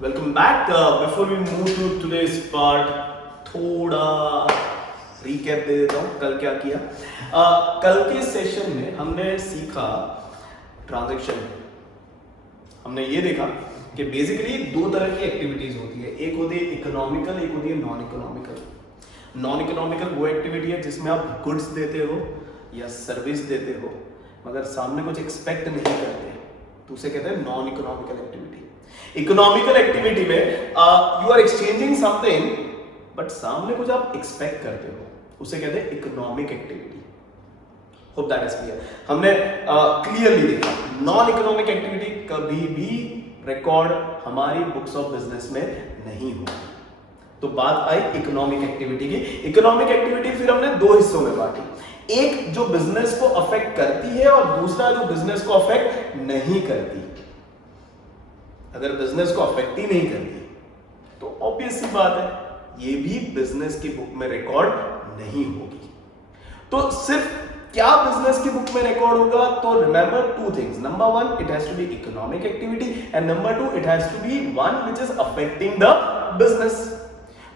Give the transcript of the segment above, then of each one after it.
Welcome back. Before we move to today's part, थोड़ा recap दे देता हूँ कल क्या किया। कल के सेशन में हमने सीखा ट्रांजैक्शन। हमने ये देखा कि बेसिकली दो तरह की एक्टिविटीज होती है, एक होती है इकोनॉमिकल, एक होती है नॉन इकोनॉमिकल। नॉन इकोनॉमिकल वो एक्टिविटी है जिसमें आप गुड्स देते हो या सर्विस देते हो मगर सामने कुछ एक्सपेक्ट नहीं करते, तो उसे कहते हैं non economical activity. Economical activity में you are exchanging something but सामने कुछ आप एक्सपेक्ट करते हो, उसे कहते हैं economic activity. Hope that is clear. हमने क्लियरली देखा नॉन इकोनॉमिक एक्टिविटी कभी भी रिकॉर्ड हमारी बुक्स ऑफ बिजनेस में नहीं होगी। तो बात आई इकोनॉमिक एक्टिविटी की। इकोनॉमिक एक्टिविटी फिर हमने दो हिस्सों में बांटी, एक जो बिजनेस को अफेक्ट करती है और दूसरा जो बिजनेस को अफेक्ट नहीं करती। अगर बिजनेस को अफेक्ट ही नहीं करती तो ऑब्वियस सी बात है ये भी बिजनेस की बुक में रिकॉर्ड नहीं होगी। तो सिर्फ क्या बिजनेस की बुक में रिकॉर्ड होगा, तो remember two things. Number one, it has to be economic activity and number two, it has to be one which is affecting the business.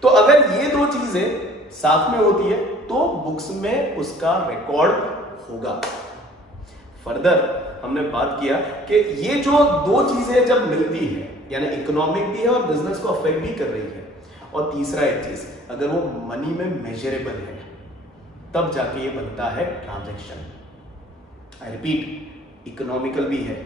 तो अगर ये दो चीजें साथ में होती है तो बुक्स में उसका रिकॉर्ड होगा। फर्दर हमने बात किया कि ये जो दो चीजें जब मिलती है, यानी इकोनॉमिक भी है और बिजनेस को अफेक्ट भी कर रही है, और तीसरा एक चीज अगर वो मनी में मेजरेबल है तब जाके ये बनता है ट्रांजैक्शन। आई रिपीट, इकोनॉमिकल भी है,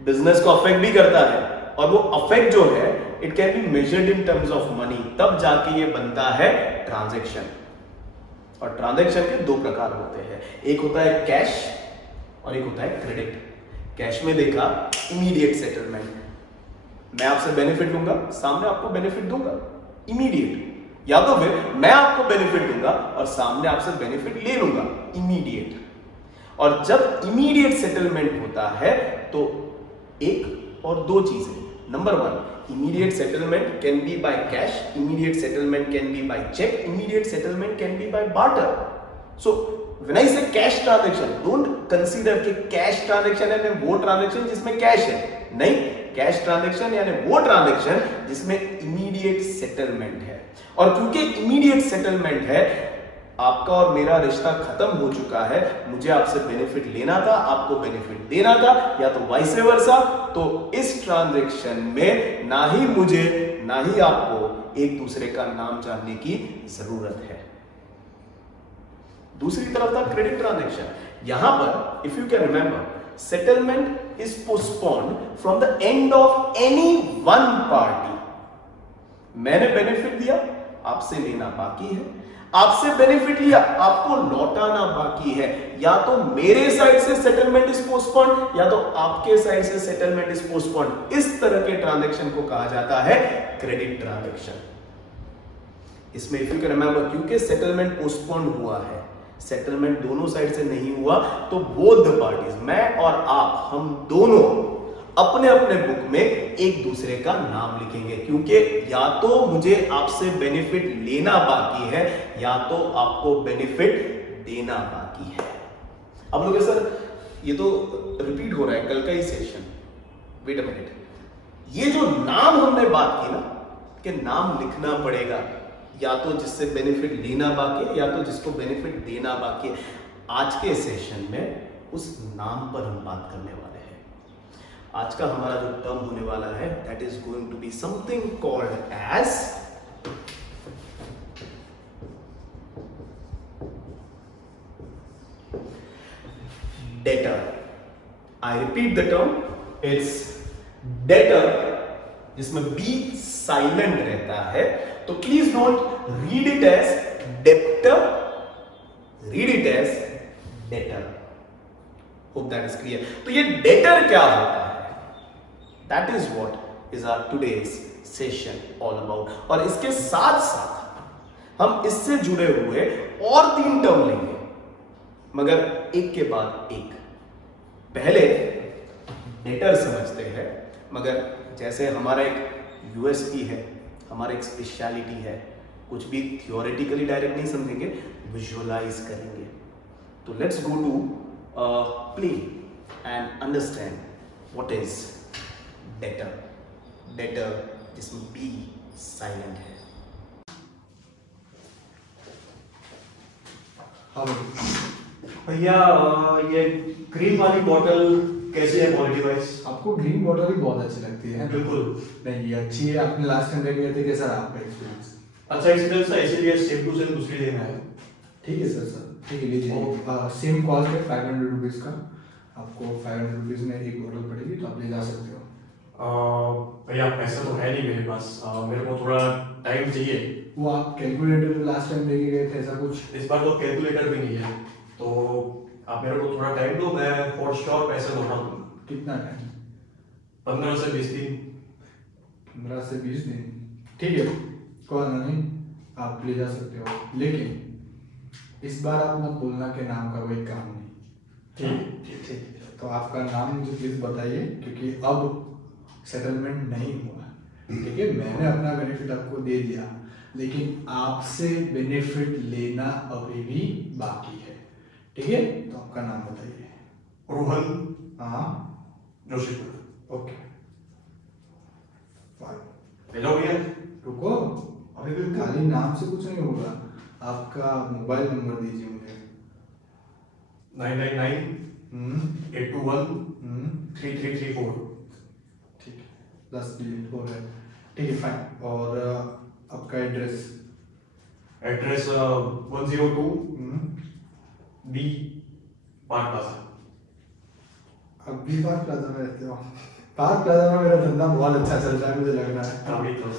बिजनेस को अफेक्ट भी करता है, और वो अफेक्ट जो है it can be measured in terms of money, तब जाके ये बनता है ट्रांजैक्शन। और ट्रांजैक्शन के दो प्रकार होते हैं, एक होता है कैश और एक होता है क्रेडिट। कैश में देखा इमीडिएट सेटलमेंट, मैं आपसे बेनिफिट लूंगा, सामने आपको बेनिफिट दूंगा इमीडिएट, या तो फिर मैं आपको बेनिफिट दूंगा और सामने आपसे बेनिफिट ले लूंगा इमीडिएट। और जब इमीडिएट सेटलमेंट होता है तो एक और दो चीजें, number one, immediate settlement can be by cash, immediate settlement can be by check, immediate settlement can be by barter. So when I say cash transaction, don't consider कि cash transaction यानी वो transaction जिसमें cash है, नहीं, cash transaction यानी वो transaction जिसमें immediate settlement है। और क्योंकि immediate settlement है, आपका और मेरा रिश्ता खत्म हो चुका है, मुझे आपसे बेनिफिट लेना था, आपको बेनिफिट देना था, या तो वाइस वर्सा। तो इस ट्रांजैक्शन में ना ही मुझे ना ही आपको एक दूसरे का नाम जानने की जरूरत है। दूसरी तरफ था क्रेडिट ट्रांजैक्शन। यहां पर if you can remember, settlement is postponed from the end of any one party. मैंने बेनिफिट दिया, आपसे लेना बाकी है, आपसे बेनिफिट लिया, आपको लौटाना बाकी है। या तो मेरे साइड से सेटलमेंट इज पोस्टपोन्ड या तो आपके साइड से सेटलमेंट इज पोस्टपोन्ड। इस तरह के ट्रांजैक्शन को कहा जाता है क्रेडिट ट्रांजैक्शन। इसमें इफ यू कैन रिमेंबर, क्योंकि सेटलमेंट पोस्टपोन्ड हुआ है, सेटलमेंट दोनों साइड से नहीं हुआ, तो बोथ द पार्टीज, मैं और आप, हम दोनों अपने अपने बुक में एक दूसरे का नाम लिखेंगे, क्योंकि या तो मुझे आपसे बेनिफिट लेना बाकी है या तो आपको बेनिफिट देना बाकी है। अब लोग सर ये तो रिपीट हो रहा है कल का ही सेशन, वेट अ मिनट, ये जो नाम हमने बात की ना कि नाम लिखना पड़ेगा, या तो जिससे बेनिफिट लेना बाकी है या तो जिसको बेनिफिट देना बाकी है, आज के सेशन में उस नाम पर हम बात करने वाले हैं। आज का हमारा जो टर्म होने वाला है that is going to be something called as debtor. I repeat the term, it's debtor, जिसमें बी साइलेंट रहता है। तो please don't read it as deptor, read it as debtor. Hope that is clear. तो ये debtor क्या होता है, that is what is our today's session all about. और इसके साथ साथ हम इससे जुड़े हुए और 3 टर्म लेंगे, मगर एक के बाद एक। पहले डेटर समझते हैं, मगर जैसे हमारा एक यूएसपी है, हमारा एक स्पेशलिटी है, कुछ भी थियोरेटिकली डायरेक्ट नहीं समझेंगे, विजुअलाइज करेंगे। तो let's go to play and understand what is debtor. Debtor जिसमें बी साइलेंट है। भैया ये ग्रीन वाली बॉटल कैसी है क्वालिटी वाइज? आपको ग्रीन बॉटल ही बहुत अच्छी लगती है। बिल्कुल। नहीं, ये अच्छी है। आपने लास्ट टाइम लेके गए थे, कैसा रहा आपका एक्सपीरियंस? अच्छा एक्सपीरियंस था, इसीलिए सेम टू सेम दूसरी लेना है। ठीक है सर, ठीक है लीजिए। सेम कॉस्ट है 500 रुपीज़ का। आपको 500 रुपीज़ में एक बॉटल पड़ेगी, तो आप ले जा सकते हो। भैया पैसा तो है नहीं मेरे पास, मेरे को थोड़ा टाइम चाहिए। वो आप कैलकुलेटर लास्ट टाइम लेके गए थे, ऐसा कुछ? इस बार तो कैलकुलेटर भी नहीं है, तो आप मेरे को थोड़ा टाइम दो, मैं फॉर श्योर पैसे लौटा दूंगा। कितना टाइम? 15 से 20 दिन। 15 से 20 दिन, ठीक है, कोई नहीं, आप ले जा सकते हो। लेकिन इस बार आप मत बोलना कि नाम का कोई काम नहीं। ठीक। तो आपका नाम मुझे प्लीज़ बताइए, क्योंकि अब सेटलमेंट नहीं हुआ। ठीक है, मैंने अपना बेनिफिट आपको दे दिया, लेकिन आपसे बेनिफिट लेना अभी भी बाकी है। ठीक है, तो आपका नाम बताइए। रोहन। हाँ, जोशी। ओके। हेलो भैया। रुको, अभी भी खाली नाम से कुछ नहीं होगा। आपका मोबाइल नंबर दीजिए मुझे। 999 821 हम्म 3334। ठीक है, 10 डिलीट हो रहा है। ठीक है, फाइन। और आपका address? Address 102 B park plaza. अब भी पार्क प्लाजा में रहते हो? पार्क प्लाजा में मेरा धंधा बहुत अच्छा चल रहा है, मुझे लग रहा है। अभी तो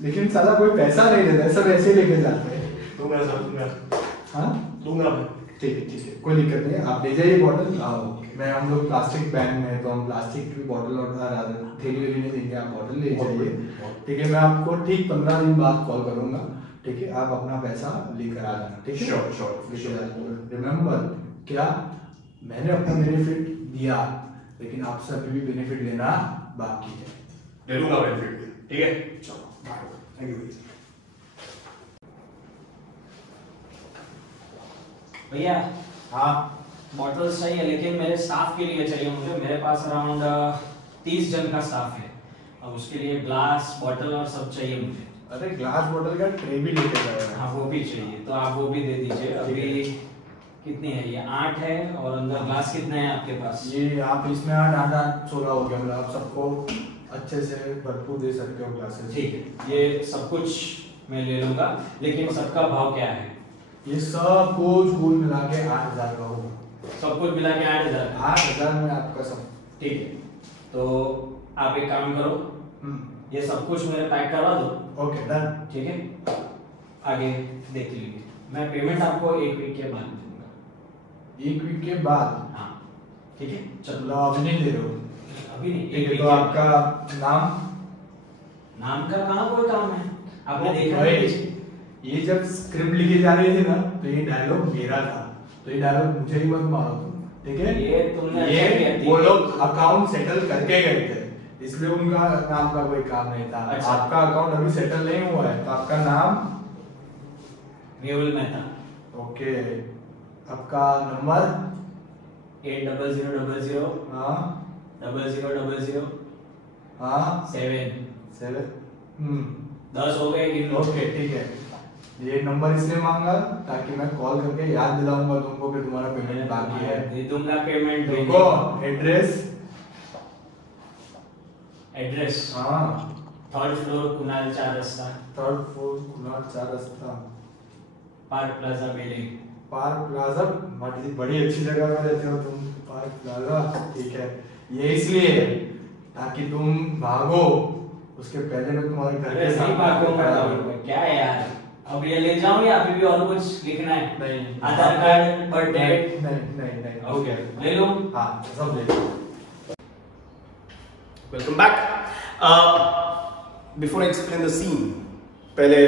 लेकिन साला कोई पैसा नहीं देता है, सब ऐसे ही लेके जाते हैं। दूंगा सर, दूंगा। हाँ, दूंगा मैं। ठीक है, कोई दिक्कत नहीं है। आप ले जाइए बॉटल। मैं हम लोग प्लास्टिक बैन में है, तो हम प्लास्टिक की बॉटल और थैली वेली नहीं देंगे, आप बॉटल ले जाइए। ठीक है, मैं आपको ठीक 15 दिन बाद कॉल करूंगा। ठीक है, आप अपना पैसा लेकर आ जाना। ठीक है, श्योर। रिमेम्बर, क्या मैंने अपना बेनिफिट दिया, लेकिन आपसे अभी भी बेनिफिट लेना बाकी है। ले लूंगा बेनिफिट। ठीक है, चलो, थैंक यू भैया। हाँ, बॉटल्स चाहिए, लेकिन मेरे स्टाफ के लिए चाहिए मुझे। मेरे पास अराउंड 30 जन का स्टाफ है। अब उसके लिए ग्लास बॉटल और सब चाहिए मुझे। अरे ग्लास बॉटल का ट्रे भी लेके जाएगा। हाँ, वो भी चाहिए, तो आप वो भी दे दीजिए। अभी कितनी है ये? 8 है, और अंदर ग्लास कितने हैं आपके पास? ये आप इसमें 8 16 हो गया, मतलब आप सबको अच्छे से भरपूर दे सकते हो ग्लासेस। ठीक है, ये सब कुछ मैं ले लूंगा, लेकिन सबका भाव क्या है? ये सब कुछ कुल मिला के 8000 का होगा। सब कुछ मिला के 8000? 8000 में आपका सब। ठीक है, तो आप एक काम करो, ये सब कुछ मेरे पैक करवा दो। Okay, done. ठीक है, आगे देख लीजिए। मैं पेमेंट आपको 1 वीक के बाद दूंगा। 1 वीक के बाद? हाँ, ठीक है, चलो। चलो, अभी नहीं दे रहे हो? अभी नहीं, ठीक 1 है, वीक तो के आपका नाम? नाम का कहाँ कोई काम है? आपने देखा भाई, नहीं? ये जब स्क्रिप्ट लिखी जा रही थी ना, तो ये डायलॉग मेरा था, तो ये डायलॉग मुझे ही मत मारो तुम। ठीक है, ये तुमने अच्छा किया, ठीक वो है। लोग अकाउंट सेटल करके गए थे, इसलिए उनका नाम का कोई काम नहीं था। अच्छा। आपका अकाउंट अभी सेटल नहीं हुआ है, तो आपका नाम? मेहुल मेहता। ओके, आपका नंबर? 80000 हाँ 0000 हाँ 7। 7 10 हो गए, गिन लो। ओके, ठीक है। ये नंबर इसलिए मांगा ताकि मैं कॉल करके याद दिलाऊंगा तुमको कि तुम्हारा पेमेंट बाकी है। दे दूंगा पेमेंट। देखो, एड्रेस? एड्रेस हाँ, 3rd फ्लोर, कुणाल 4 रास्ता, 3rd फ्लोर, कुणाल 4 रास्ता, park plaza building. Park plaza. बड़ी अच्छी जगह में रहते हो तुम, पार्क प्लाजा। ठीक है, ये इसलिए है ताकि तुम भागो, उसके पहले मैं तुम्हारे घर अरे के सही सामने बात खड़ा हूं। है, क्या है यार? अब ये ले जाऊं या अभी भी और कुछ लिखना है? नहीं, आधार कार्ड, बर्थ डेट? नहीं, ओके, ले लो। हाँ, सब ले लो। Welcome back. Before I explain the scene, पहले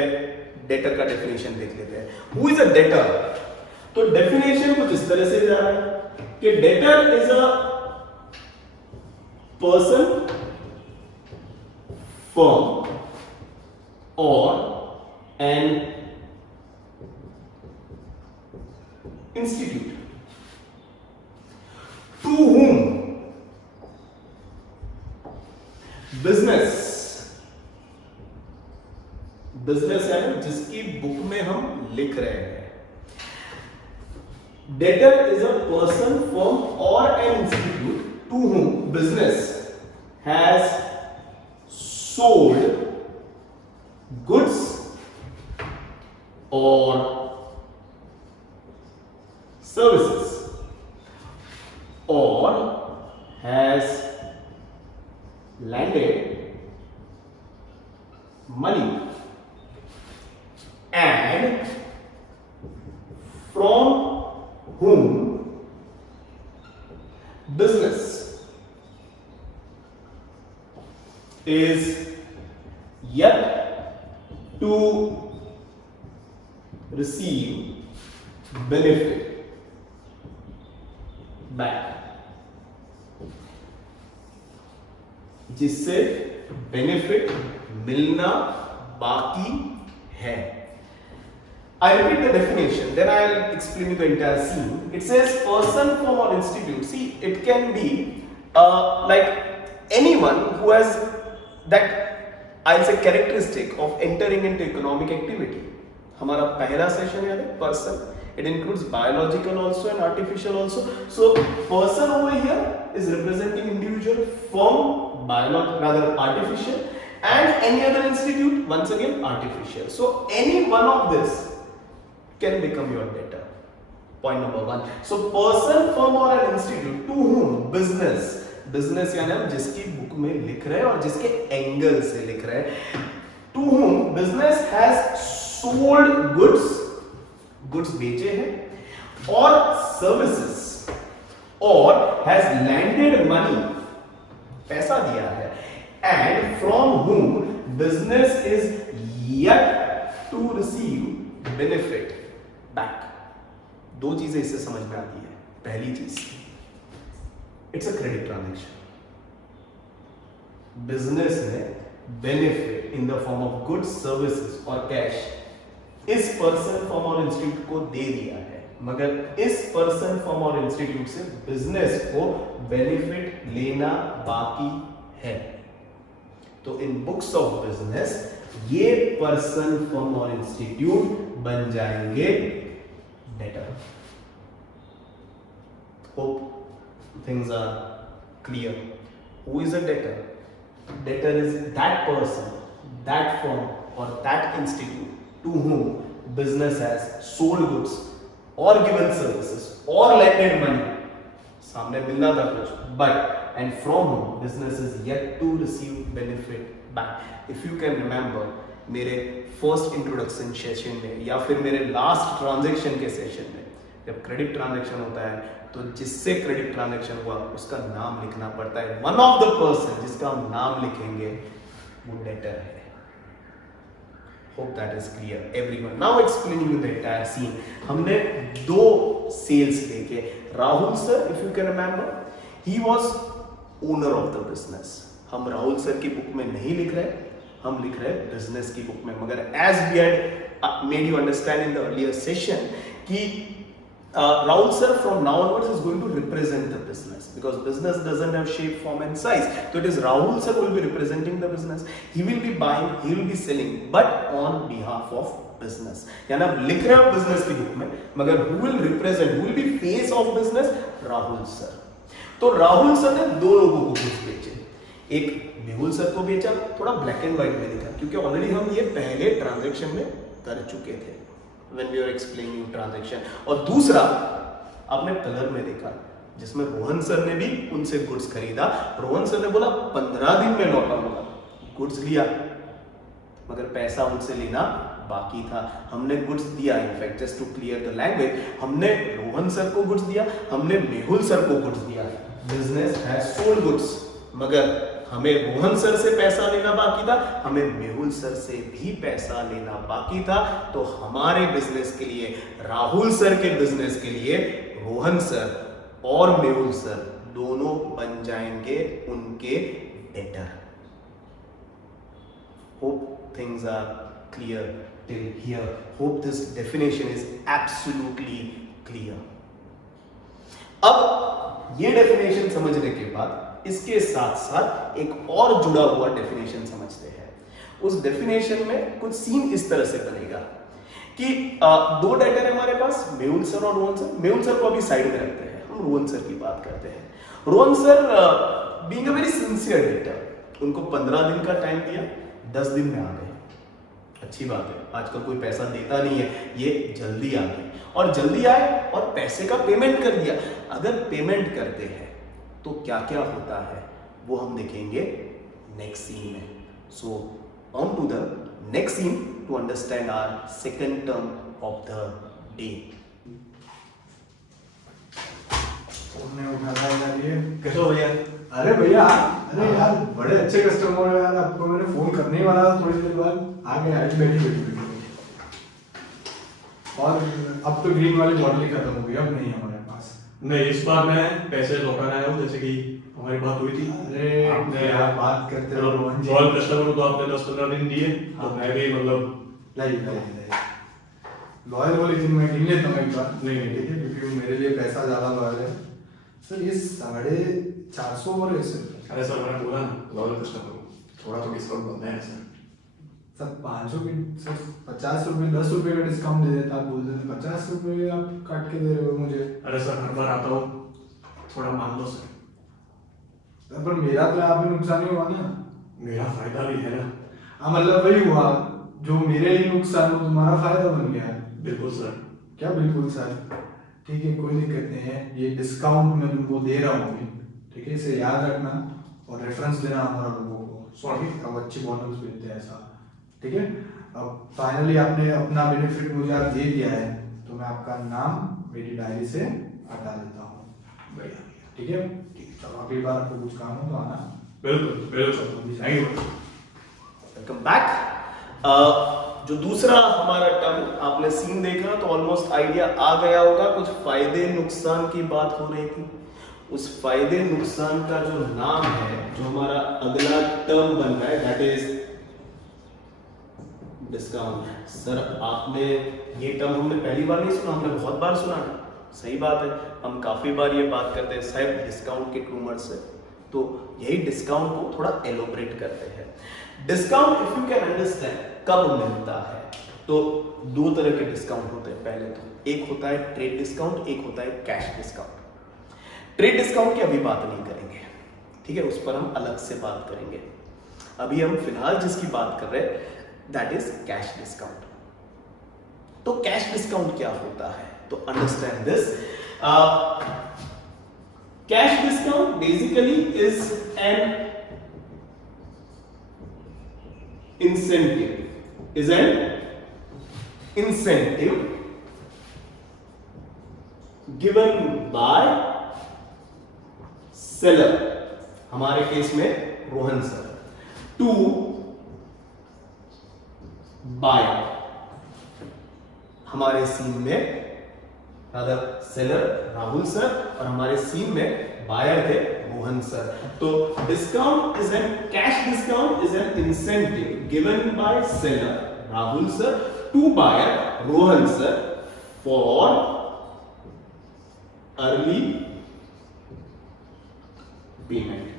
डेटर का डेफिनेशन देख लेते हैं। Who is a debtor? तो डेफिनेशन कुछ इस तरह से जा रहा है कि debtor is a person, firm और an institute to whom business business है ना जिसकी बुक में हम लिख रहे हैं. Debtor is a person, firm or an institute to whom business has sold goods or services or has lended money and from whom business is yet to receive benefit back. जिससे benefit मिलना बाकी है. I repeat the definition, then I'll explain you the entire scene. It says person, firm or institute. See, it can be like anyone who has that, I'll say, characteristic of entering into economic activity. हमारा पहला session याद है person. It includes biological also and artificial also. So person over here is representing individual, firm, rather artificial, and any other institute, once again artificial. So any one of this can become your debtor. Point number one. So person, firm or an institute to whom business यानी हम जिसकी book में लिख रहे हैं और जिसके angle से लिख रहे हैं, to whom business has sold goods बेचे हैं, और services, और has lended money, पैसा दिया है, and from whom business is yet to receive benefit back. दो चीजें इससे समझ में आती है. पहली चीज, it's a credit transaction. Business ने benefit in the form of goods, services और कैश इस पर्सन, फॉर्म और इंस्टीट्यूट को दे दिया है, मगर इस पर्सन, फॉर्म और इंस्टीट्यूट से बिजनेस को बेनिफिट लेना बाकी है. तो इन बुक्स ऑफ बिजनेस ये पर्सन, फर्म और इंस्टीट्यूट बन जाएंगे debtor. Hope things are clear. Who is a debtor? Debtor is that person, that firm or that institute to whom business has sold goods or given services or lended money. सामने मिलना था कुछ, but and from whom business is yet to receive benefit back. If you can remember, मेरे first introduction session में या फिर मेरे last transaction के सेशन में, जब क्रेडिट ट्रांजैक्शन होता है तो जिससे क्रेडिट ट्रांजैक्शन हुआ उसका नाम लिखना पड़ता है. वन ऑफ द पर्सन जिसका हम नाम लिखेंगे वो डेटर है. Hope that is clear everyone. Now explaining the entire scene. हमने दो सेल्स देखे. Rahul sir, if you can remember, he was owner of the business. हम राहुल सर की बुक में नहीं लिख रहे, हम लिख रहे हैं बिजनेस की बुक में. मगर as we had made you understand in the earlier session कि Rahul sir from now onwards is going to represent the business because business doesn't have shape, form and size. So it is Rahul sir who will be representing the business. He will be buying, he will be selling, but on behalf of business. यानी आप लिख रहे हो business की book में, मगर who will represent, who will be face of business? Rahul sir. तो Rahul sir ने दो लोगों को कुछ बेचे. एक मेहुल सर को बेचा, थोड़ा ब्लैक एंड व्हाइट में लिखा क्योंकि ऑलरेडी हम ये पहले ट्रांजैक्शन में कर चुके थे when we are explaining transaction. और दूसरा आपने कलर में देखा जिसमें रोहन सर ने भी उनसे गुड्स खरीदा. रोहन सर ने बोला 15 दिन में लौटा होगा. गुड्स लिया मगर पैसा उनसे लेना बाकी था. हमने गुड्स दिया. In fact just to clear the language, हमने रोहन सर को गुड्स दिया, हमने मेहुल सर को गुड्स दिया. बिजनेस हैज सोल्ड गुड्स, मगर हमें रोहन सर से पैसा लेना बाकी था, हमें मेहुल सर से भी पैसा लेना बाकी था. तो हमारे बिजनेस के लिए, राहुल सर के बिजनेस के लिए, रोहन सर और मेहुल सर दोनों बन जाएंगे उनके debtor. Hope things are clear till here. Hope this definition is absolutely clear. अब ये डेफिनेशन समझने के बाद इसके साथ साथ एक और जुड़ा हुआ डेफिनेशन समझते हैं. उस डेफिनेशन में कुछ सीन इस तरह से बनेगा कि दो डेटर है हमारे पास, मेहुल सर और रोहन सर। मेहुल सर को अभी साइड में रखते हैं, हम रोहन सर की बात करते हैं। Rohan sir being a very sincere debtor, उनको 15 दिन का टाइम दिया, 10 दिन में आ गए। अच्छी बात है, आजकल कोई पैसा देता नहीं है, ये जल्दी आ गए और जल्दी आए और पैसे का पेमेंट कर दिया। अगर पेमेंट करते हैं तो क्या क्या होता है वो हम देखेंगे नेक्स्ट सीन में। So on to the next scene to understand our second term of the day. Phone उठाना यार, ये कैसे हो भैया? अरे भैया, अरे यार बड़े अच्छे कस्टमर हो यार, आपको मैंने फोन करने ही वाला था थोड़ी देर बाद, आ गए। आज बैठी। और अब तो ग्रीन वाली बॉटल ही खत्म हो गई, अब नहीं है हमारे पास। नहीं, इस बार मैं पैसे लौटाने आया हूँ, जैसे कि हमारी बात हुई थी। अरे आपने क्या बात करते हो रोहन जी। रॉयल कस्टमर को आपने 10-15 दिन दिए, तो मैं भी मतलब नहीं लॉयल वाली दिन मैं गिन लेता हूँ एक बार। नहीं, ठीक है, क्योंकि मेरे लिए पैसा ज्यादा लॉयल है सर। ये 450 और ऐसे अरे सर, मैंने बोला ना रॉयल कस्टमर को थोड़ा तो डिस्काउंट बनता है सर। सर 500 की सर 50 रुपये 10 रुपये का डिस्काउंट दे देता, आप बोल देते 50 रुपये आप काट के दे रहे हो मुझे। अरे सर, हर बार आता हूँ, थोड़ा मान लो सर। पर मेरा तो यहाँ पे नुकसान ही हुआ ना। मेरा फायदा भी है ना। हाँ मतलब वही हुआ, जो मेरे ही नुकसान हो तुम्हारा फायदा बन गया। बिल्कुल सर। क्या बिल्कुल सर? ठीक है, कोई दिक्कत नहीं है, ये डिस्काउंट मैं तुमको दे रहा हूँ। ठीक है, इसे याद रखना और रेफरेंस देना हमारा लोगों को। सॉरी, अब अच्छी बॉटल्स बेचते हैं ऐसा। ठीक है, अब फाइनली आपने अपना बेनिफिट मुझे आप दे दिया है, तो मैं आपका नाम मेरी डायरी से हटा देता हूँ भैया। ठीक है, चलो अगली बार आपको कुछ काम हो तो आना। बिल्कुल थैंक यू। Welcome back. जो दूसरा हमारा टर्म आपने सीन देखा तो ऑलमोस्ट आइडिया आ गया होगा। कुछ फायदे नुकसान की बात हो रही थी। उस फायदे नुकसान का जो नाम है, जो हमारा अगला टर्म बन रहा है, दैट इज डिस्काउंट। सर आपने ये टर्म हमने पहली बार नहीं सुना, हमने बहुत बार सुना है। सही बात है, हम काफी बार ये बात करते हैं साहब डिस्काउंट के ट्रूमर से। तो यही डिस्काउंट को थोड़ा एलोबरेट करते हैं। Discount if you can understand कब मिलता है, तो दो तरह के डिस्काउंट होते हैं। पहले तो एक होता है ट्रेड डिस्काउंट, एक होता है कैश डिस्काउंट। ट्रेड डिस्काउंट की अभी बात नहीं करेंगे, ठीक है, उस पर हम अलग से बात करेंगे। अभी हम फिलहाल जिसकी बात कर रहे हैं दैट इज कैश डिस्काउंट। तो कैश डिस्काउंट क्या होता है, तो understand this. Cash discount basically is an incentive given by seller, हमारे केस में रोहन सर, टू बायर, हमारे सीन में सेलर राहुल सर और हमारे सीन में बायर थे रोहन सर। तो discount is an cash discount is an incentive given by seller Rahul sir to buyer Rohan sir for early payment.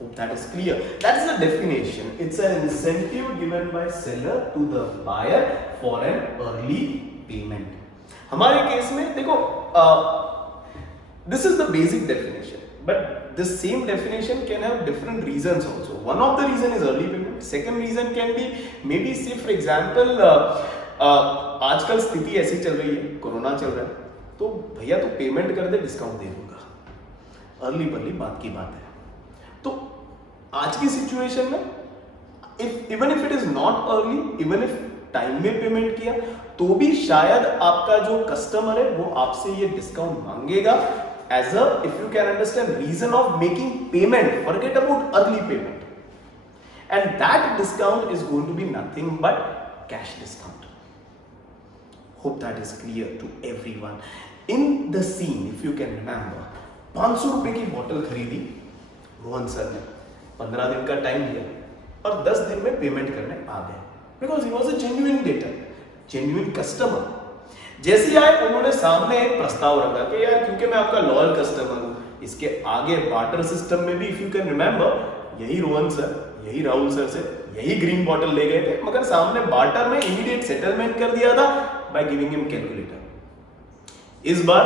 Hope that is clear. That is the definition. It's an incentive given by seller to the buyer for an early payment. हमारे case में देखो, this is the basic definition, but this same definition can have different reasons also. One of the reason is early payment. Second reason can be maybe say for example, आजकल स्थिति ऐसी चल रही है, corona चल रहा है, तो भैया तो पेमेंट कर दे, डिस्काउंट दे दूंगा। अर्ली बर्ली बात की बात है। तो आज की सिचुएशन में even if it is not early, even if time में पेमेंट किया, तो भी शायद आपका जो कस्टमर है वो आपसे ये डिस्काउंट मांगेगा as a, if you can understand, reason of making payment. Forget about early payment, and that discount is going to be nothing but cash discount. Hope that is clear to everyone. In the scene if you can remember, 500 रुपए की बोतल खरीदी Rohan sir ने, 15 दिन का time दिया और 10 दिन में पेमेंट करने आ गए, because he was a genuine debtor, genuine customer. जैसे आए उन्होंने सामने एक प्रस्ताव रखा कि यार क्योंकि मैं आपका लॉयल कस्टमर हूं, इसके आगे बार्टर सिस्टम में भी इफ यू कैन रिमेंबर, यही रोहन सर यही राहुल सर से यही ग्रीन बॉटल ले गए थे, मगर सामने बार्टर में इमीडिएट सेटलमेंट कर दिया था बाय गिविंग हिम कैलकुलेटर। इस बार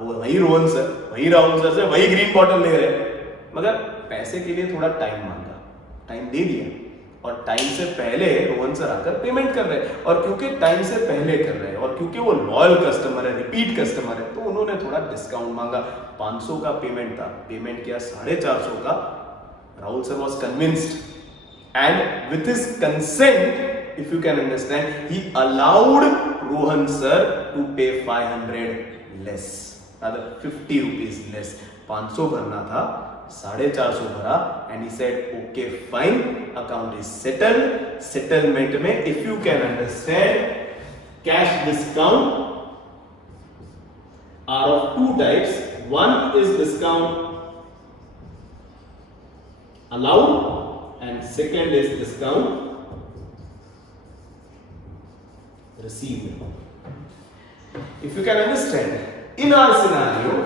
वो वही रोहन सर वही राहुल सर से वही ग्रीन बॉटल ले रहे, मगर पैसे के लिए थोड़ा टाइम मांगा, टाइम दे दिया, और टाइम से पहले रोहन सर आकर पेमेंट कर रहे हैं। और क्योंकि टाइम से पहले कर रहे हैं और क्योंकि वो लॉयल कस्टमर है, रिपीट कस्टमर है, तो उन्होंने थोड़ा डिस्काउंट मांगा। 500 का पेमेंट था, पेमेंट किया 450 का। Rahul sir was convinced and with his consent, if you can understand, he allowed Rohan sir to pay 500 less, rather 50 rupees less. 500 भरना था, 450 भरा, and he said okay fine, account is settled. Settlement में if you can understand, cash discount are of two types. One is discount allowed and second is discount received. If you can understand, in our scenario,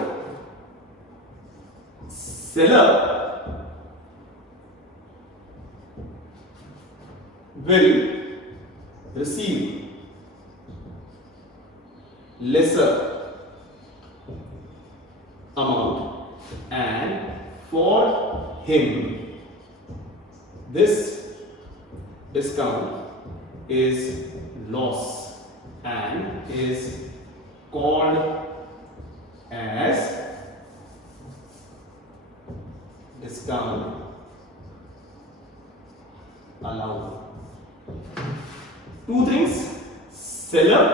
seller will receive lesser amount, and for him this discount is loss and is called as discount allowed. Two things: seller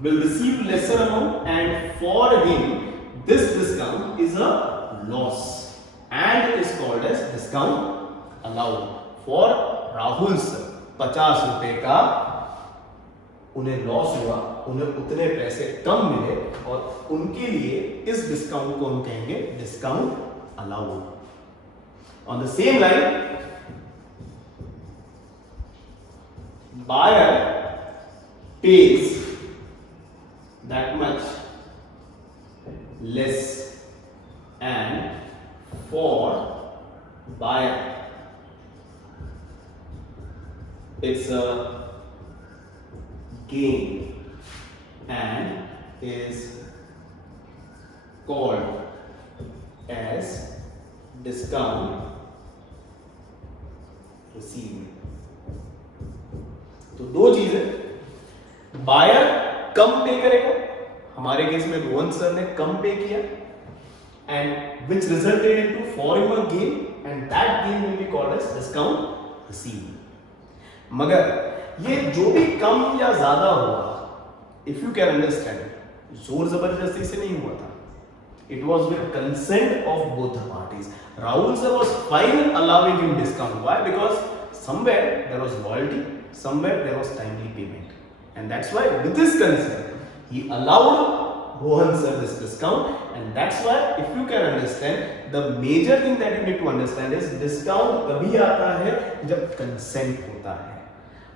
will receive lesser amount, and for him this discount is a loss and is called as discount allowed. For Rahul sir 50 रुपए का उन्हें loss हुआ, उन्हें उतने पैसे कम मिले, और उनके लिए इस डिस्काउंट को हम कहेंगे discount allowed. On the same line, buyer pays that much less, and for buyer it's a gain and is called as discount received. तो दो चीजें, बायर कम पे करेगा, हमारे केस में रोहन सर ने कम पे किया, and which resulted into for him a gain, and that gain will be called as discount received. मगर ये जो भी कम या ज्यादा हुआ, इफ यू कैन अंडरस्टैंड, जोर जबरदस्ती से नहीं हुआ था, it was with consent of both the parties. Rahul sir was fine allowing him discount, why? Because somewhere there was loyalty, somewhere there was timely payment, and that's why with his consent he allowed Rohan sir this discount. And that's why if you can understand, the major thing that you need to understand is discount तभी आता है जब consent होता है।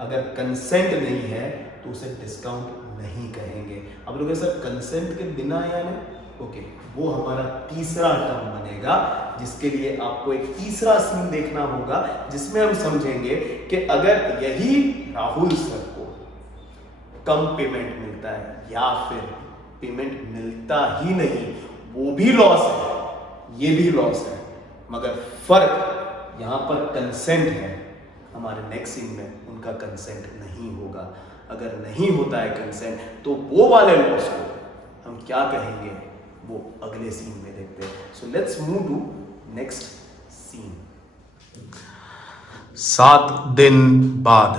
अगर consent नहीं है तो उसे discount नहीं कहेंगे। अब लोग सर consent के बिना यानी ओके, वो हमारा तीसरा टर्म बनेगा, जिसके लिए आपको एक तीसरा सीन देखना होगा, जिसमें हम समझेंगे कि अगर यही राहुल सर को कम पेमेंट मिलता है या फिर पेमेंट मिलता ही नहीं, वो भी लॉस है, ये भी लॉस है, मगर फर्क यहां पर कंसेंट है। हमारे नेक्स्ट सीन में उनका कंसेंट नहीं होगा। अगर नहीं होता है कंसेंट, तो वो वाले लॉस को हम क्या कहेंगे, वो अगले सीन में देखते हैं। So let's move to next scene. 7 दिन बाद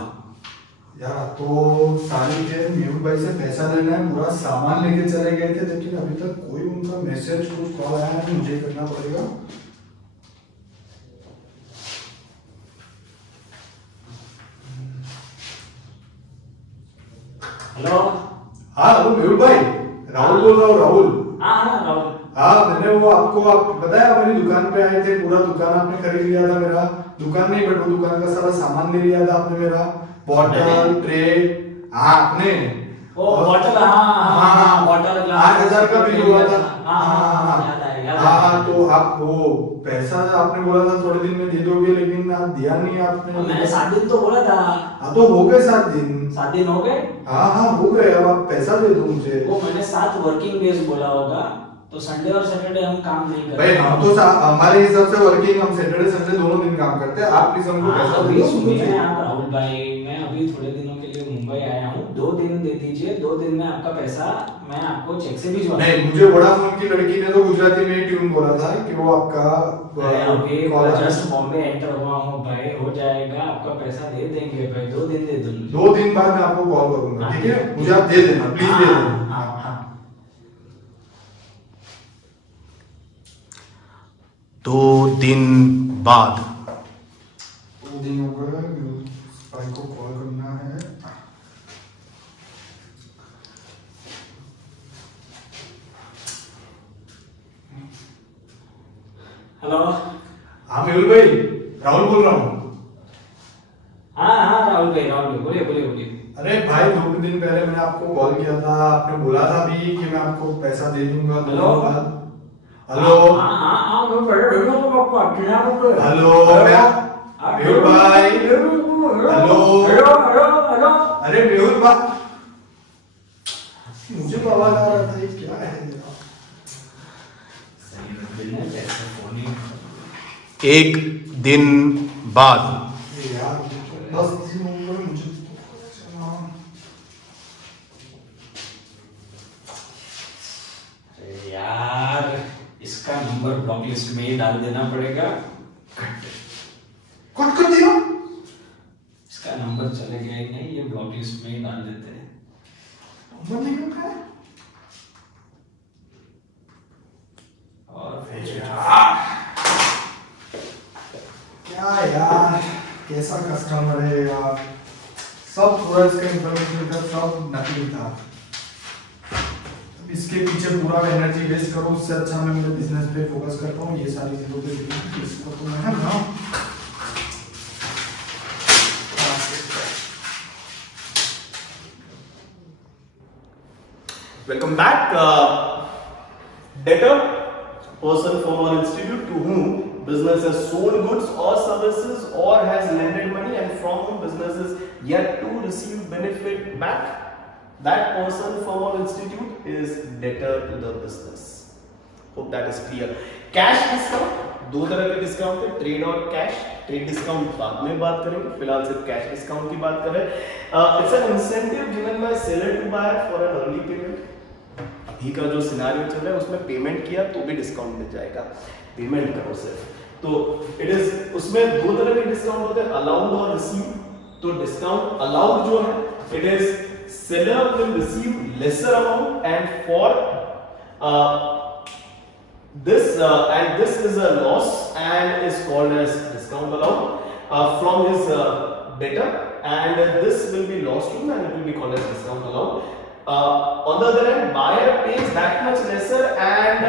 यार, तो सारी के मेहुल भाई से पैसा लेना है, पूरा सामान लेके चले गए थे, लेकिन अभी तक कोई उनका मैसेज कुछ कॉल आया नहीं, मुझे करना पड़ेगा। हेलो। हाँ हेलो मेहुल भाई, राहुल बोल रहा हूँ। राहुल, राहुल। हाँ, मैंने वो आपको बताया, मेरी दुकान पे आए थे, पूरा दुकान आपने खरीद लिया था मेरा। दुकान नहीं, बट वो दुकान का सारा सामान ले लिया था आपने मेरा, बॉटल ट्रे। हाँ आपने, ओ बॉटल, हाँ बॉटल 8,000 का बिल हुआ था। हाँ याद आया हाँ, तो आप वो पैसा आपने बोला था थोड़े दिन में दे दोगे, लेकिन आप दिया नहीं आपने। मैंने 7 दिन तो बोला था। हाँ तो हो गए 7 दिन। 7 दिन हो गए। हाँ हाँ हो गए, अब आप पैसा दे दो मुझे। वो मैंने 7 वर्किंग डेज बोला होगा, तो संडे और सैटरडे हम काम नहीं करते। भाई हम तो हमारे हिसाब से वर्किंग हम सैटरडे संडे दोनों दिन काम करते हैं। आप प्लीज हमको पैसा दे दो मुझे। राहुल भाई, मैं अभी थोड़े दिनों के लिए मुंबई आया हूँ, 2 दिन दे दीजिए, 2 दिन में आपका पैसा मैं आपको चेक से भिजवा। नहीं, मुझे वोडाफोन की लड़की ने तो गुजराती में ट्यून बोला था कि वो आपका अभी जस्ट बॉम्बे एंटर हुआ हूँ भाई, हो जाएगा, आपका पैसा दे देंगे भाई, 2 दिन दे दूंगी। 2 दिन बाद मैं आपको कॉल करूंगा, ठीक है? मुझे आप दे देना, प्लीज दे देना। हाँ। 2 दिन बाद। 2 दिन हो गए, भाई को कॉल करना है। हेलो। हाँ मेहुल भाई, राहुल बोल रहा हूँ। हाँ राहुल भाई, बोलिए। अरे भाई 2 दिन पहले मैंने आपको कॉल किया था, आपने बोला था भी कि मैं आपको पैसा दे दूंगा 2 दिन बाद। हेलो हेलो मेहुल भाई, हेलो अरे मेहुल भाई, मुझे तो आवाज आ रहा था, ये क्या है? 1 दिन बाद। यार 10 दिन हो गए मुझे। यार इसका नंबर ब्लॉक लिस्ट में ही डाल देना पड़ेगा। कट कर दिया। इसका नंबर चलेगा ही नहीं, ये ब्लॉक लिस्ट में ही डाल देते हैं। नंबर नहीं रखा है और क्या यार, कैसा कस्टमर है यार, सब पूरा इसका इंफॉर्मेशन था, सब नकली था। इसके पीछे पूरा एनर्जी वेस्ट करो, उससे अच्छा मैं मेरे बिजनेस पे फोकस करता हूँ। ये सारी चीजों पे इसको तो मैं ना Welcome back. Debtor, person from our institute to whom business has sold goods or services or has lended money and from whom business is yet to receive benefit back. That person from our institute is debtor to the business. Hope that is clear. Cash discount, 2 तरह के discount है, trade और cash. Trade discount बाद में बात करेंगे, फिलहाल सिर्फ कैश डिस्काउंट की बात करें। It's an incentive given by seller to buyer for an early payment. अभी का जो सिनेरियो चल रहा है उसमें पेमेंट किया तो भी डिस्काउंट मिल जाएगा, पेमेंट करो सिर्फ। तो इट इज, उसमें 2 तरह के डिस्काउंट होते हैं, अलाउड और रिसीव। तो डिस्काउंट अलाउड जो है, it is seller will receive lesser amount and for this is a loss and is called as discount allowed from his debtor, and this will be lost to him and it will be called as discount allowed. On the other hand, buyer pays that much lesser and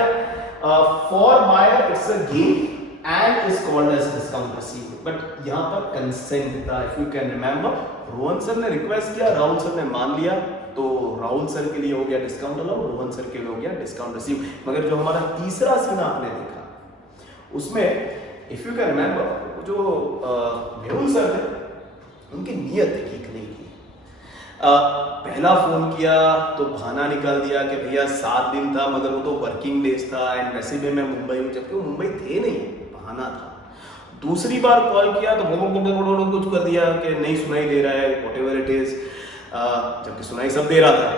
for buyer it's a gain and is called as discount received. But यहाँ पर consent था, if you can remember, Rohan sir ने request किया, Rahul sir ने मान लिया, तो Rahul sir के लिए हो गया डिस्काउंट अलाउड, रोहन सर के लिए हो गया डिस्काउंट रिसीव। मगर जो हमारा तीसरा सीन आपने देखा उसमें इफ यू कैन रिमेंबर, जो मेहुल सर थे उनकी नीयत ठीक नहीं थी। पहला फोन किया तो बहाना निकाल दिया कि भैया 7 दिन था, मगर वो तो वर्किंग डेज था एंड वैसे भी मैं मुंबई हूँ, जबकि वो मुंबई थे नहीं, बहाना था। दूसरी बार कॉल किया तो कुछ कर दिया कि नहीं सुनाई दे रहा है, व्हाटएवर इट इज, जबकि सुनाई सब दे रहा था,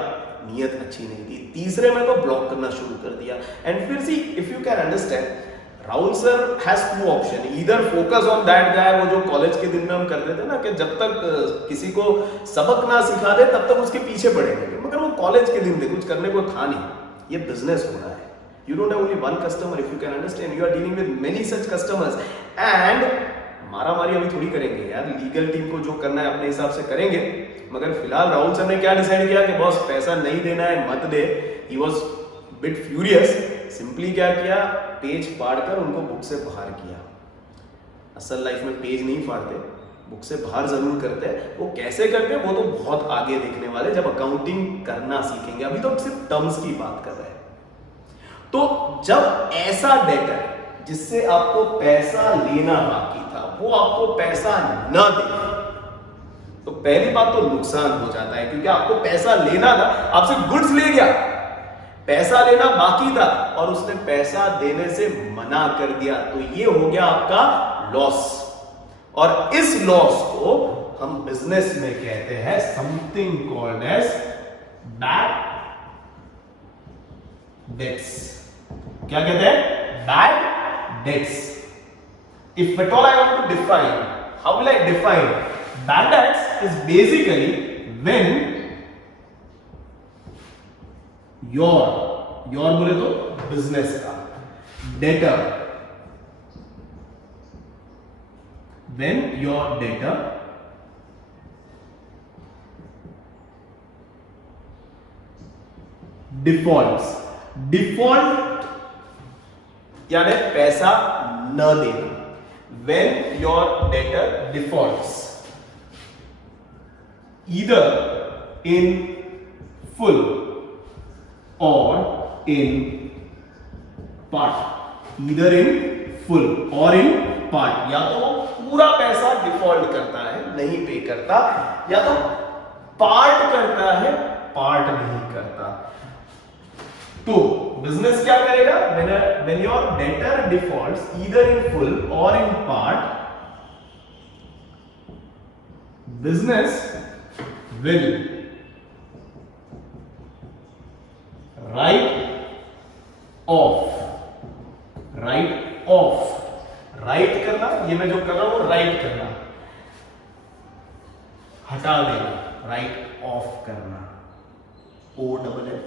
नीयत अच्छी नहीं थी। तीसरे में तो ब्लॉक करना शुरू कर दिया। एंड फिर see if you can understand, Rahul sir has 2 option, either focus on that guy, वो जो कॉलेज के दिन में हम करते थे ना कि जब तक किसी को सबक ना सिखा दे तब तक उसके पीछे पड़ेंगे, मगर वो कॉलेज के दिन थे, कुछ करने को था नहीं, ये बिजनेस हो रहा है। You don't have only one customer, if you can understand. You are dealing with many such customers. And मारामारी अभी थोड़ी करेंगे यार, लीगल टीम को जो करना है अपने हिसाब से करेंगे। मगर फिलहाल राहुल सर ने क्या डिसाइड किया कि बॉस पैसा नहीं देना है, मत दे। He was bit furious. Simply क्या किया, पेज फाड़कर उनको बुक से बाहर किया। असल लाइफ में पेज नहीं फाड़ते, बुक से बाहर जरूर करते हैं। वो कैसे करते हैं वो तो बहुत आगे देखने वाले, जब अकाउंटिंग करना सीखेंगे, अभी तो सिर्फ टर्म्स की बात कर रहे हैं। तो जब ऐसा डेटर जिससे आपको पैसा लेना बाकी था वो आपको पैसा न दे, तो पहली बात तो नुकसान हो जाता है, क्योंकि आपको पैसा लेना था, आपसे गुड्स ले गया, पैसा लेना बाकी था और उसने पैसा देने से मना कर दिया, तो ये हो गया आपका लॉस। और इस लॉस को हम बिजनेस में कहते हैं something called as bad debts. क्या कहते हैं? Bad debts. If at all I want to define, how will I define? Bad debts is basically when your बोले तो बिजनेस का debtor, when your debtor defaults, default यानी पैसा न देना, when your debtor defaults either in full or in part, either in full or in part, या तो वो पूरा पैसा डिफॉल्ट करता है, नहीं पे करता, या तो पार्ट करता है, पार्ट नहीं करता। तो बिजनेस क्या करेगा? when your debtor defaults either in full or in part, business will write off, right करना, ये मैं जो कर रहा हूं राइट करना, हटा देना, राइट ऑफ करना, OFF।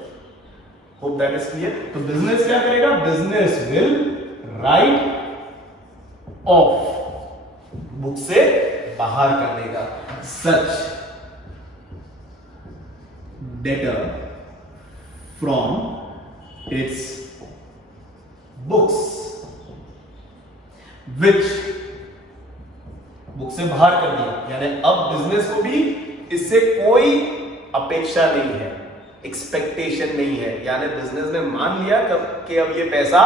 Hope that is clear. तो बिजनेस क्या करेगा? Business will write off, book से बाहर कर देगा, such debtor from its books, which book से बाहर कर दिया, यानी अब बिजनेस को भी इससे कोई अपेक्षा नहीं है, एक्सपेक्टेशन नहीं है, यानी बिजनेस ने मान लिया कि अब ये पैसा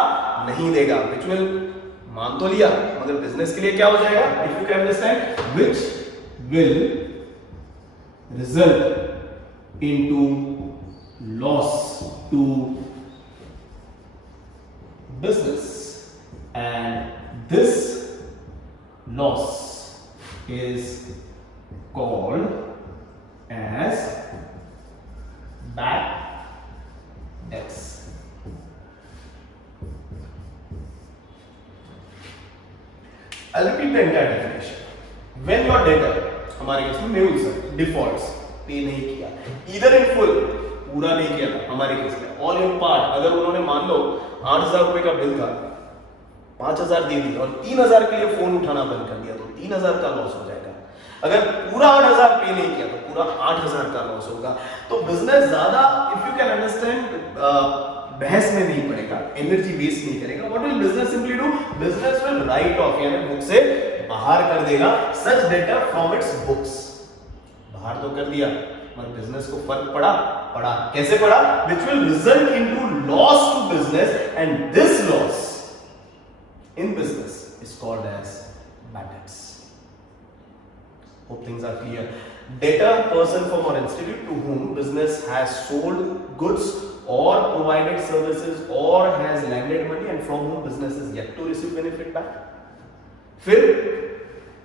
नहीं देगा, विच विल, मान तो लिया मगर बिजनेस के लिए क्या हो जाएगा? If you can understand, which will result into loss to business, and this loss is called as bad debts. I'll repeat the entire definition. When your debtor, हमारे केस में मेहुल सर, defaults, पे नहीं किया, either in full, पूरा नहीं किया था हमारे केस में, all in part, अगर उन्होंने मान लो 8,000 रुपए का बिल था, 5,000 दे दिया और 3,000 के लिए फोन उठाना बंद कर दिया, तो 3,000 का लॉस हो जाएगा। अगर पूरा 8,000 पे नहीं किया तो पूरा 8,000 का लॉस होगा। तो बिजनेस ज्यादा, इफ यू कैन अंडरस्टैंड, बहस में नहीं पड़ेगा, एनर्जी वेस्ट नहीं करेगा। What will business simply do? Business will write of, यानी बुक से बाहर कर देगा सच डेटा फ्रॉम इट्स बुक्स। बाहर तो कर दिया मगर बिजनेस को फर्क पड़ा, कैसे पड़ा? Which will result into loss to business, and this loss in business is called as bad debts. Hope things are clear. Debtor, person, firm or institute to whom business has sold goods or provided services or has lended money and from whom business is yet to receive benefit back. फिर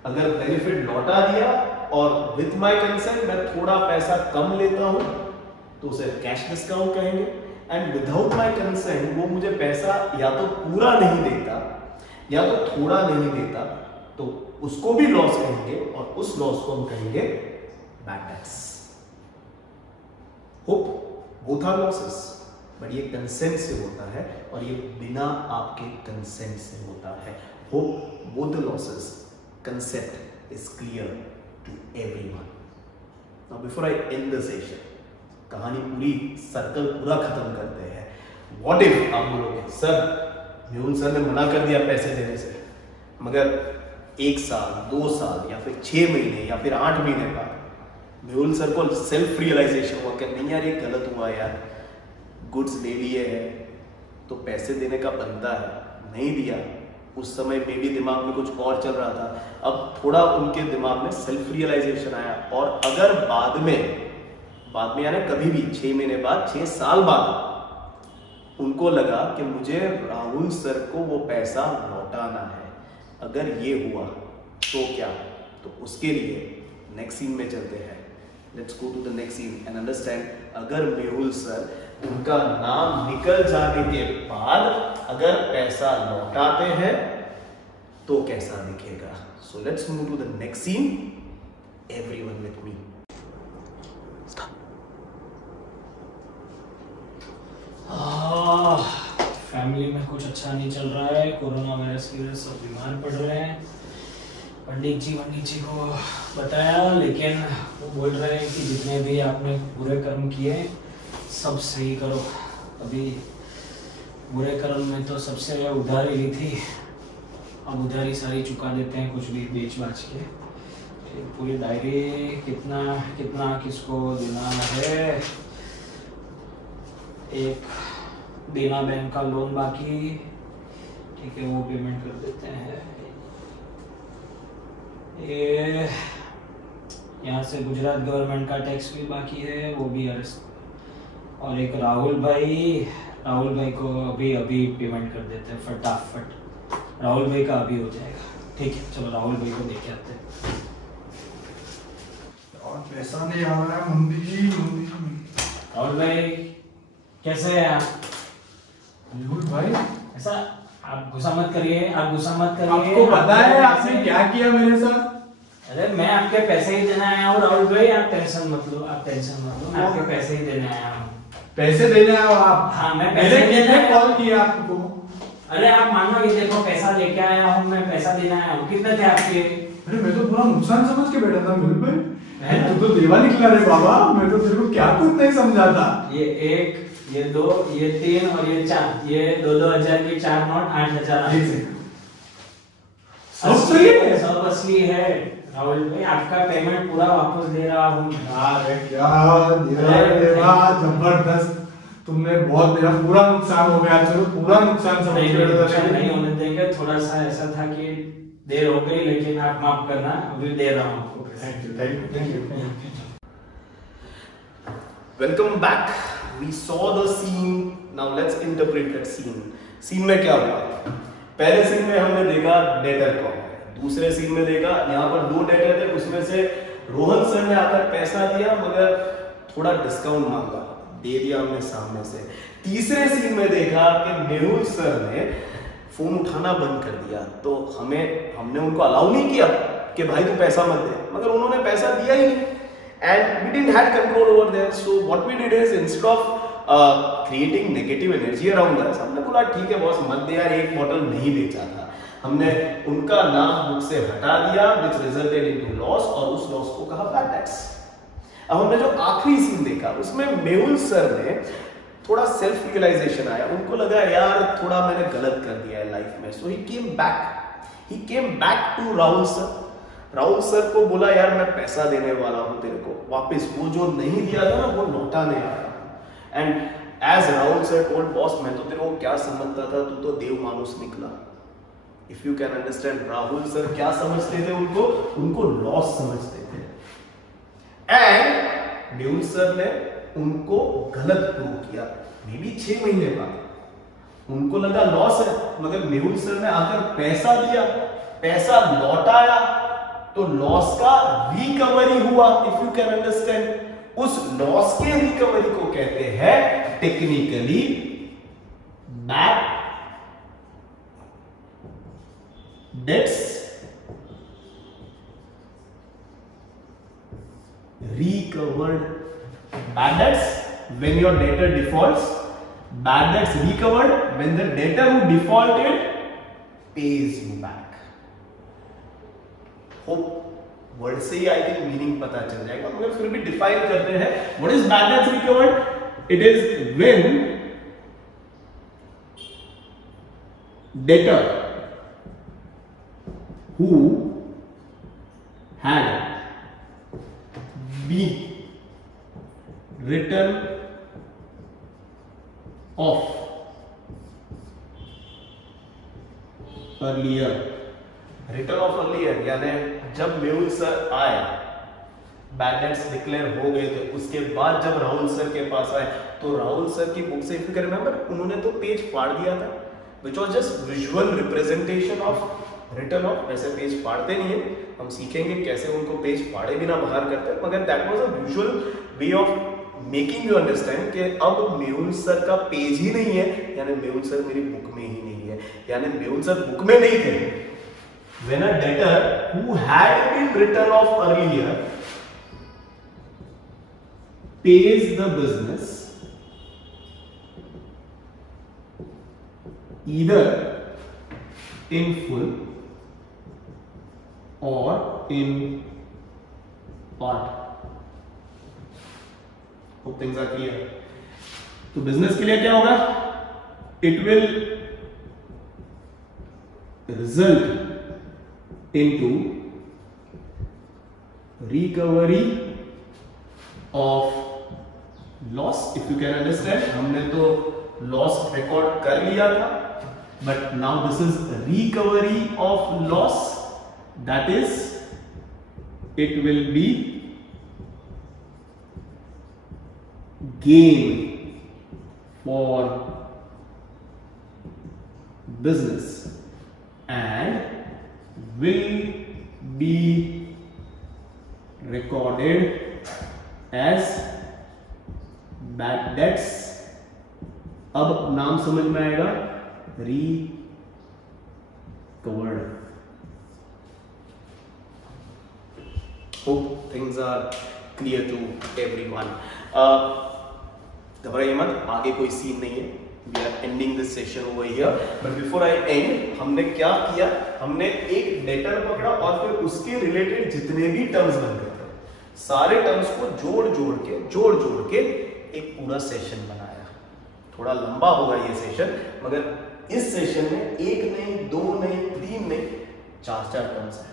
अगर benefit लौटा दिया और with my consent मैं थोड़ा पैसा कम लेता हूं तो उसे कैश डिस्काउंट कहेंगे, एंड विदाउट माय कंसेंट वो मुझे पैसा या तो पूरा नहीं देता या तो थोड़ा नहीं देता, तो उसको भी लॉस कहेंगे और उस लॉस को हम कहेंगे bad debts. Hope both R losses, but ये कंसेंट से होता है और ये बिना आपके कंसेंट से होता है। Hope both the losses concept is clear to everyone. Now before I end the session, कहानी पूरी, सर्कल पूरा खत्म करते हैं। व्हाट इफ आप बोलोगे सर मेहुल सर ने मना कर दिया पैसे देने से, मगर 1 साल 2 साल या फिर 6 महीने या फिर 8 महीने बाद मेहुल सर को सेल्फ रियलाइजेशन हुआ कि नहीं यार ये गलत हुआ यार, गुड्स ले लिए हैं तो पैसे देने का बनता है, नहीं दिया, उस समय मे भी दिमाग में कुछ और चल रहा था, अब थोड़ा उनके दिमाग में सेल्फ रियलाइजेशन आया, और अगर बाद में यानी कभी भी 6 महीने बाद 6 साल बाद उनको लगा कि मुझे राहुल सर को वो पैसा लौटाना है, अगर ये हुआ तो क्या, तो उसके लिए नेक्स्ट सीन में चलते हैं। Let's go to the next scene and understand, अगर मेहुल सर उनका नाम निकल जाने के बाद अगर पैसा लौटाते हैं तो कैसा दिखेगा। So let's move to the next scene, everyone with me. Family में कुछ अच्छा नहीं चल रहा है, कोरोना वायरस की वजह से सब बीमार पड़ रहे हैं। पंडित जी को बताया, लेकिन वो बोल रहे हैं कि जितने भी आपने बुरे कर्म किए सब सही करो। अभी बुरे कर्म में तो सबसे उधारी ली थी, अब उधारी सारी चुका देते हैं, कुछ भी बेच बाच के। पूरी डायरी कितना किसको देना है, एक देना बैंक का लोन बाकी, ठीक है वो पेमेंट कर देते हैं। ये यहाँ से गुजरात गवर्नमेंट का टैक्स भी बाकी है, वो भी अरेस्ट, और एक राहुल भाई को अभी पेमेंट कर देते हैं फटाफट। राहुल भाई का अभी हो जाएगा, ठीक है चलो राहुल भाई को देख के आते हैं। और पैसा नहीं आ रहा है मंदी जी। राहुल भाई कैसे हैं आप? मेहुल भाई ऐसा आप गुस्सा मत करिए, आपको पता है आपने क्या किया मेरे साथ? अरे मैं आपके पैसे ही देने आया हूँ राहुल भाई, आप टेंशन मत लो, मैं आपके पैसे ही देने आया हूँ। पैसे देने आए हो आप? हाँ मैं पैसे देने कॉल किया आपको? अरे आप मान लो, ये देखो पैसा लेके आया हूँ मैं, पैसा देने आया हूँ। कितने थे आपके? अरे मैं तो पूरा नुकसान समझ के बैठा था मेहुल भाई, तू तो देवा निकला रे बाबा, मैं तो तेरे को क्या कुछ नहीं समझा था। ये 1, ये 2, ये 3 और ये 4, ये 2,000 की 4 नोट 8,000 सब असली है। राहुल भाई आपका पेमेंट पूरा वापस दे रहा हूँ। अरे क्या देवा जबरदस्त, तुमने बहुत, मेरा पूरा नुकसान हो गया। चलो पूरा नुकसान समझ नहीं होने देंगे, थोड़ा सा ऐसा था कि देर हो गई, लेकिन आप माफ करना, अभी दे रहा हूँ। Thank you. Welcome back. We saw the scene, now let's interpret that scene. Scene में क्या हुआ? पहले सीन में हमने देखा डेटर कौन है, दूसरे सीन में देखा यहाँ पर 2 डेटर थे, उसमें से रोहन सर ने आकर पैसा दिया मगर थोड़ा डिस्काउंट मांगा, दे दिया हमने सामने से। तीसरे सीन में देखा कि मेहुल सर ने फोन उठाना बंद कर दिया, तो हमने उनको अलाउ नहीं किया कि भाई तू पैसा मत दे, मगर उन्होंने पैसा दिया ही नहीं, and we didn't have control over there. So what we did is, instead of creating negative energy around us, हमने बोला ठीक है बॉस मत दे यार, 1 बॉटल नहीं बेचा था। हमने उनका नाम बुक से हटा दिया, which resulted into loss, और उस लॉस को कहा बैड डेट्स। अब हमने जो आखिरी सीन देखा उसमें मेहुल सर ने थोड़ा सेल्फ रियलाइजेशन आया, उनको लगा यार थोड़ा मैंने गलत कर दिया है लाइफ में। So he came back to Rahul sir. Rahul sir को बोला यार मैं पैसा देने वाला हूं तेरे को वापस, वो जो नहीं दिया था ना वो लौटाने आया हूं। And as Rahul sir told boss, मैं तो तेरे को क्या समझता था, तू तो देव मानुस निकला। If you can understand, Rahul sir क्या समझते थे, उनको लॉस समझते थे, एंड मेहुल सर ने उनको गलत प्रूव किया। मे बी 6 महीने बाद उनको लगा लॉस है, मगर मेहुल सर ने आकर पैसा दिया, पैसा लौटाया, तो लॉस का रिकवरी हुआ। इफ यू कैन अंडरस्टैंड, उस लॉस के रिकवरी को कहते हैं technically bad debts recovered. Bad debts when your debtor defaults, bad debts recovered when the debtor who defaulted pays you back. Hope word से ही I think meaning पता चल जाएगा, मगर फिर भी डिफाइन करते हैं। What is bad debts recovered? It is when debtor who had been written off earlier. Return of earlier यानी जब मेहुल सर आए, बैड डेट्स डिक्लेयर हो गए थे, उसके बाद जब राहुल सर के पास आए तो राहुल सर की बुक से इफ यू कैन रिमेंबर उन्होंने तो पेज फाड़ दिया था, which was just visual representation of return of. वैसे पेज फाड़ते नहीं है, हम सीखेंगे कैसे उनको पेज फाड़े बिना बाहर करते हैं, मगर that was a visual way of making you understand कि अब मेहुल सर का पेज ही नहीं है, यानी मेहुल सर मेरी बुक में ही नहीं है, यानी मेहुल सर बुक में नहीं थे. When a debtor who had been written off earlier pays the business either in full or in part. Hope things are clear. तो बिजनेस के लिए क्या होगा? It will result into recovery of loss. If you can understand, हमने तो loss record कर लिया था, but now this is recovery of loss. That is, it will be gain for business and will be recorded as bad debts. अब नाम समझ में आएगा, recovered. Hope things are clear to everyone. घबराइए मत, आगे कोई सीन नहीं है. We are ending this session over here. But before I end, हमने क्या किया? हमने एक डेटर पकड़ा और फिर उसके रिलेटेड जितने भी टर्म्स बन गए थे, सारे टर्म्स को जोड़ जोड़ के एक पूरा सेशन बनाया. थोड़ा लंबा होगा ये सेशन, मगर इस सेशन में एक नहीं, दो नहीं, तीन नहीं, चार टर्म्स हैं.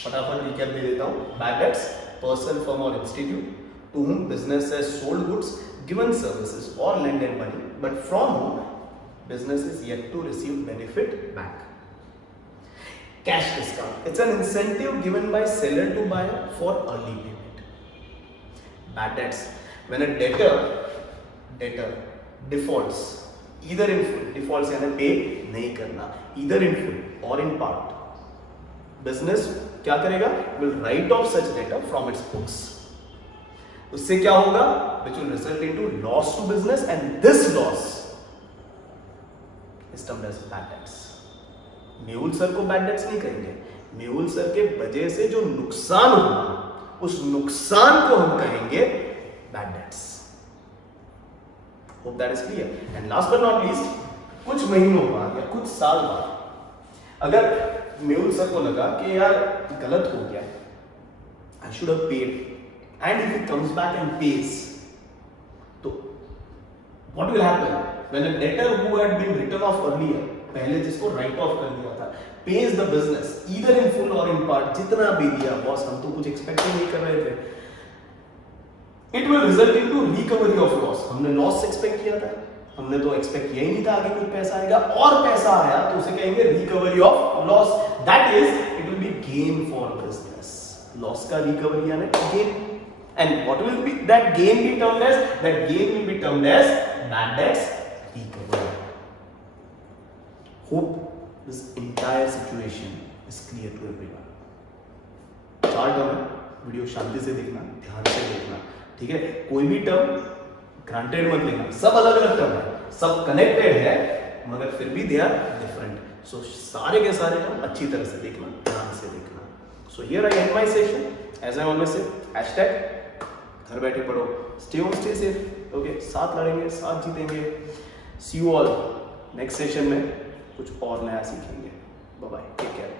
फटाफट रिकैप दे देता हूं. बैड डेट्स, पर्सन, फर्म और institute to whom business has sold goods, given services or lended money, but from whom business is yet to receive benefit back. Cash discount, it's an incentive given by seller to buyer for early payment. Bad debts, when a debtor defaults either in full, defaults यानी पे नहीं करना, either in full or in part, business क्या करेगा? Will write off such debtor from its books. उससे क्या होगा? which will result into loss to business, and this loss is termed as bad debts. Mehul sir को bad debts नहीं कहेंगे, Mehul sir के वजह से जो नुकसान हुआ उस नुकसान को हम कहेंगे bad debts. Hope that is clear. And last but not least, कुछ महीनों बाद या कुछ साल बाद अगर मेहुल सर को लगा कि यार गलत हो गया, I should have paid, and if he comes back and pays, so what will happen when a debtor who had been written off earlier, पहले जिसको write off कर दिया था, pays the business either in full or in part, जितना भी दिया boss, हम तो कुछ एक्सपेक्ट ही नहीं कर रहे थे, it will result into recovery of loss. हमने लॉस एक्सपेक्ट किया था, हमने तो एक्सपेक्ट किया ही नहीं था आगे कुछ पैसा आएगा, और पैसा आया तो उसे कहेंगे recovery of loss. That is it will be gain for business. Loss का रिकवरी यानी gain. And what will be that gain be termed as? That gain will be termed as bad debts recovery. Hope this entire situation is clear to everyone. चार term है, video शांति से देखना, ध्यान से देखना, ठीक है? कोई भी टर्म ग्रांटेड मत लेना, सब अलग अलग टर्म है, सब कनेक्टेड है, मगर फिर भी दे आर डिफरेंट. सो सारे के सारे टर्म अच्छी तरह से देखना, ध्यान से देखना. So here I end my session. As I always say, hashtag घर बैठे पढ़ो, stay home, stay safe. Okay, साथ लड़ेंगे, साथ जीतेंगे. See you all next session में कुछ और नया सीखेंगे. Bye bye, take care.